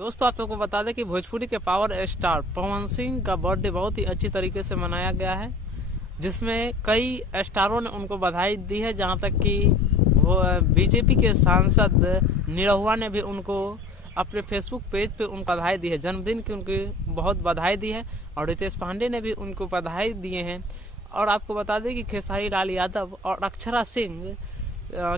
दोस्तों, आप लोगों को बता दें कि भोजपुरी के पावर स्टार पवन सिंह का बर्थडे बहुत ही अच्छी तरीके से मनाया गया है, जिसमें कई स्टारों ने उनको बधाई दी है। जहां तक कि बीजेपी के सांसद निरहुआ ने भी उनको अपने फेसबुक पेज पे उनको बधाई दी है, जन्मदिन की उनकी बहुत बधाई दी है। और रितेश पांडे ने भी उनको बधाई दिए हैं। और आपको बता दें कि खेसारी लाल यादव और अक्षरा सिंह,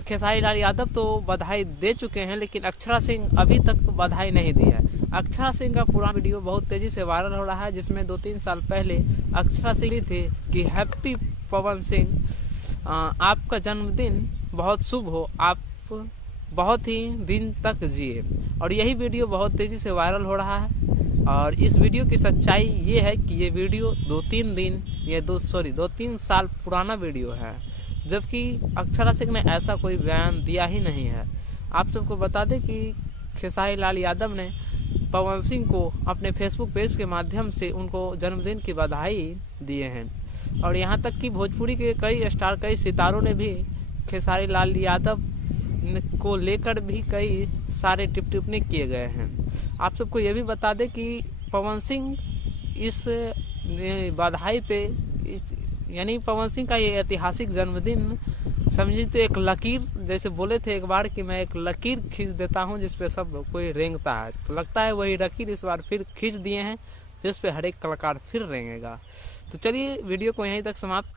खेसारी लाल यादव तो बधाई दे चुके हैं, लेकिन अक्षरा सिंह अभी तक बधाई नहीं दी है। अक्षरा सिंह का पूरा वीडियो बहुत तेजी से वायरल हो रहा है, जिसमें 2-3 साल पहले अक्षरा सिंह थे कि हैप्पी पवन सिंह, आपका जन्मदिन बहुत शुभ हो, आप बहुत ही दिन तक जिए। और यही वीडियो बहुत तेजी से वायरल हो रहा है। और इस वीडियो की सच्चाई ये है कि ये वीडियो 2-3 साल पुराना वीडियो है, जबकि अक्षरा सिंह ने ऐसा कोई बयान दिया ही नहीं है। आप सबको बता दें कि खेसारी लाल यादव ने पवन सिंह को अपने फेसबुक पेज के माध्यम से उनको जन्मदिन की बधाई दिए हैं। और यहाँ तक कि भोजपुरी के कई स्टार, कई सितारों ने भी खेसारी लाल यादव को लेकर भी कई सारे टिप्पणी किए गए हैं। आप सबको ये भी बता दें कि पवन सिंह इस बधाई पे, यानी पवन सिंह का ये ऐतिहासिक जन्मदिन समझिए तो एक लकीर, जैसे बोले थे एक बार कि मैं एक लकीर खींच देता हूँ जिस पे सब कोई रेंगता है, तो लगता है वही लकीर इस बार फिर खींच दिए हैं, जिस पे हर एक कलाकार फिर रेंगेगा। तो चलिए वीडियो को यहीं तक समाप्त